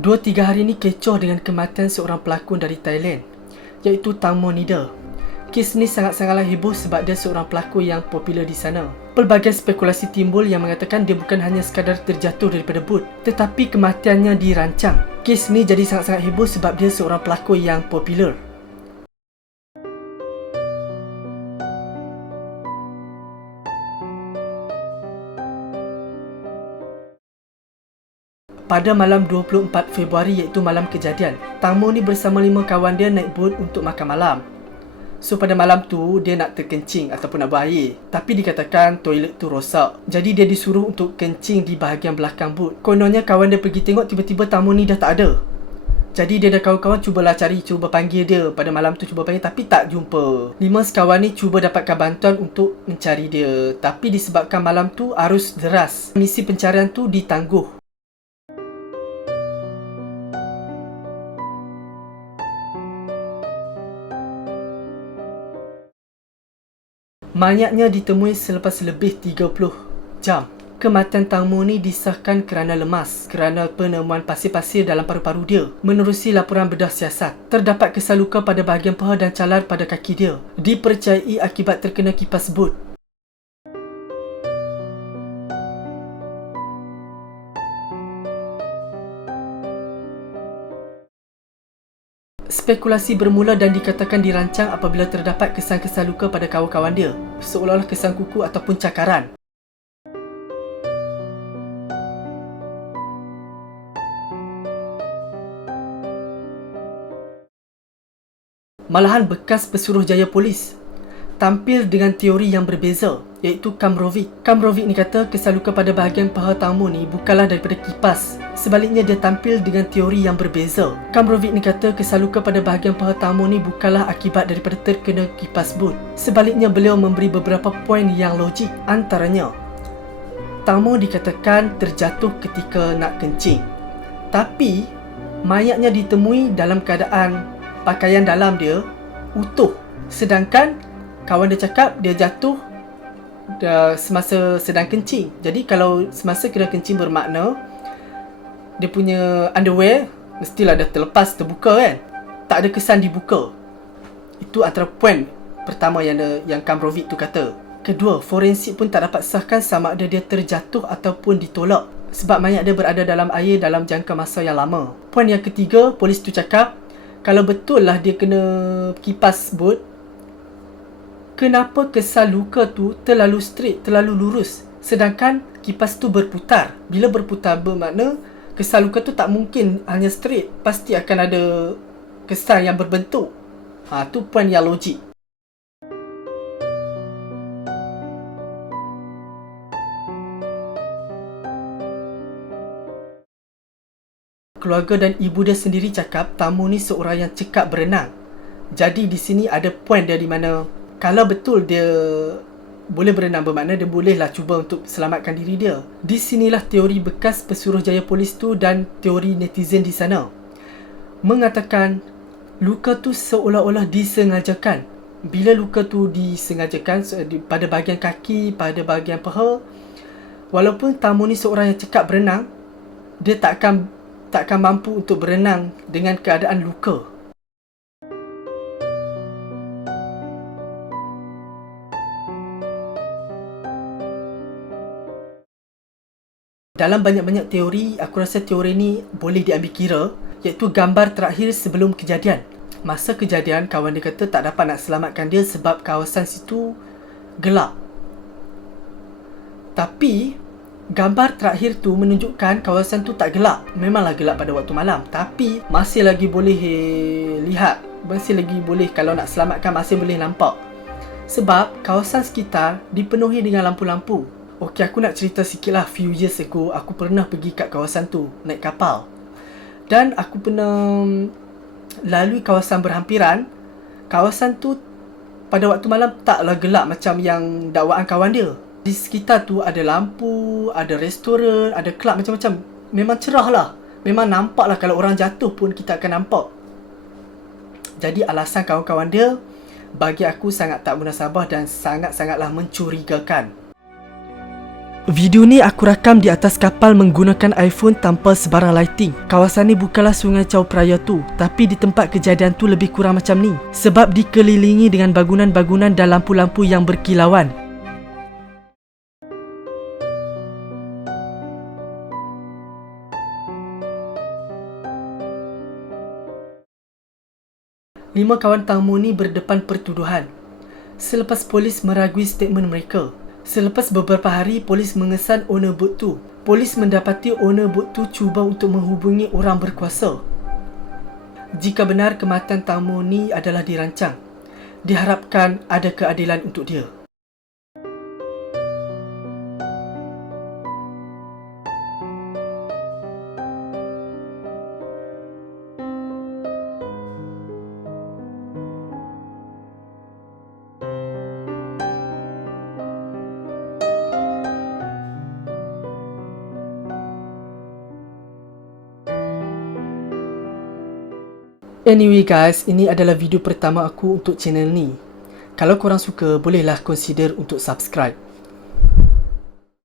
2-3 hari ni kecoh dengan kematian seorang pelakon dari Thailand, iaitu Tang Mo Nida. Kes ni sangat-sangatlah heboh sebab dia seorang pelakon yang popular di sana. Pelbagai spekulasi timbul yang mengatakan dia bukan hanya sekadar terjatuh daripada bot, tetapi kematiannya dirancang. Kes ni jadi sangat-sangat heboh sebab dia seorang pelakon yang popular. Pada malam 24 Februari iaitu malam kejadian, Tang Mo ni bersama 5 kawan dia naik bot untuk makan malam. So pada malam tu dia nak terkencing ataupun nak buang air, tapi dikatakan toilet tu rosak. Jadi dia disuruh untuk kencing di bahagian belakang bot. Kononnya kawan dia pergi tengok, tiba-tiba Tang Mo ni dah tak ada. Jadi dia dan kawan-kawan cubalah cari, cuba panggil dia pada malam tu, cuba panggil tapi tak jumpa. 5 sekawan ni cuba dapatkan bantuan untuk mencari dia, tapi disebabkan malam tu arus deras, misi pencarian tu ditangguh. Mayatnya ditemui selepas lebih 30 jam. Kematian Tang Mo ni disahkan kerana lemas, kerana penemuan pasir-pasir dalam paru-paru dia. Menerusi laporan bedah siasat, terdapat kesal luka pada bahagian paha dan calar pada kaki dia. Dipercayai akibat terkena kipas bot. Spekulasi bermula dan dikatakan dirancang apabila terdapat kesan-kesan luka pada kawan-kawan dia, seolah-olah kesan kuku ataupun cakaran. Malahan bekas pesuruhjaya polis tampil dengan teori yang berbeza, iaitu Kamrovic. Kamrovic ni kata kesan luka pada bahagian paha Tang Mo ni bukanlah daripada kipas. Sebaliknya dia tampil dengan teori yang berbeza. Kamrovic ni kata kesan luka pada bahagian paha Tang Mo ni bukanlah akibat daripada terkena kipas bot. Sebaliknya beliau memberi beberapa poin yang logik. Antaranya, Tang Mo dikatakan terjatuh ketika nak kencing, tapi mayatnya ditemui dalam keadaan pakaian dalam dia utuh. Sedangkan kawan dia cakap dia jatuh semasa sedang kencing. Jadi kalau semasa kena kencing bermakna dia punya underwear mestilah dah terlepas, terbuka kan. Tak ada kesan dibuka. Itu antara poin pertama yang Kamrovic tu kata. Kedua, forensik pun tak dapat sahkan sama ada dia terjatuh ataupun ditolak, sebab mayat dia berada dalam air dalam jangka masa yang lama. Poin yang ketiga, polis tu cakap kalau betul lah dia kena kipas bot, kenapa kesan luka tu terlalu straight, terlalu lurus, sedangkan kipas tu berputar. Bila berputar bermakna kesan luka tu tak mungkin hanya straight, pasti akan ada kesan yang berbentuk. Tu poin yang logik. Keluarga dan ibu dia sendiri cakap Tang Mo ni seorang yang cekap berenang. Jadi di sini ada poin dia di mana kalau betul dia boleh berenang bermakna dia bolehlah cuba untuk selamatkan diri dia. Di sinilah teori bekas pesuruhjaya polis tu dan teori netizen di sana mengatakan luka tu seolah-olah disengajakan. Bila luka tu disengajakan pada bahagian kaki, pada bahagian paha, walaupun Tang Mo ni seorang yang cekap berenang, dia takkan mampu untuk berenang dengan keadaan luka. Dalam banyak-banyak teori, aku rasa teori ni boleh diambil kira, iaitu gambar terakhir sebelum kejadian. Masa kejadian, kawan dia kata tak dapat nak selamatkan dia sebab kawasan situ gelap. Tapi gambar terakhir tu menunjukkan kawasan tu tak gelap. Memanglah gelap pada waktu malam, tapi masih lagi boleh lihat, masih lagi boleh, kalau nak selamatkan masih boleh nampak. Sebab kawasan sekitar dipenuhi dengan lampu-lampu. Okey, aku nak cerita sikit lah. Few years ago, aku pernah pergi kat kawasan tu, naik kapal. Dan aku pernah lalui kawasan berhampiran. Kawasan tu pada waktu malam taklah gelap macam yang dakwaan kawan dia. Di sekitar tu ada lampu, ada restoran, ada kelab macam-macam. Memang cerah lah. Memang nampak lah, kalau orang jatuh pun kita akan nampak. Jadi alasan kawan-kawan dia bagi aku sangat tak munasabah dan sangat-sangatlah mencurigakan. Video ni aku rakam di atas kapal menggunakan iPhone tanpa sebarang lighting. Kawasan ni bukanlah Sungai Chao Phraya tu, tapi di tempat kejadian tu lebih kurang macam ni. Sebab dikelilingi dengan bangunan-bangunan dan lampu-lampu yang berkilauan. Lima kawan tamu ni berdepan pertuduhan. Selepas polis meragui statement mereka. Selepas beberapa hari, polis mengesan owner bot tu. Polis mendapati owner bot tu cuba untuk menghubungi orang berkuasa. Jika benar kematian tamu ni adalah dirancang, diharapkan ada keadilan untuk dia. Anyway guys, ini adalah video pertama aku untuk channel ni. Kalau korang suka, bolehlah consider untuk subscribe.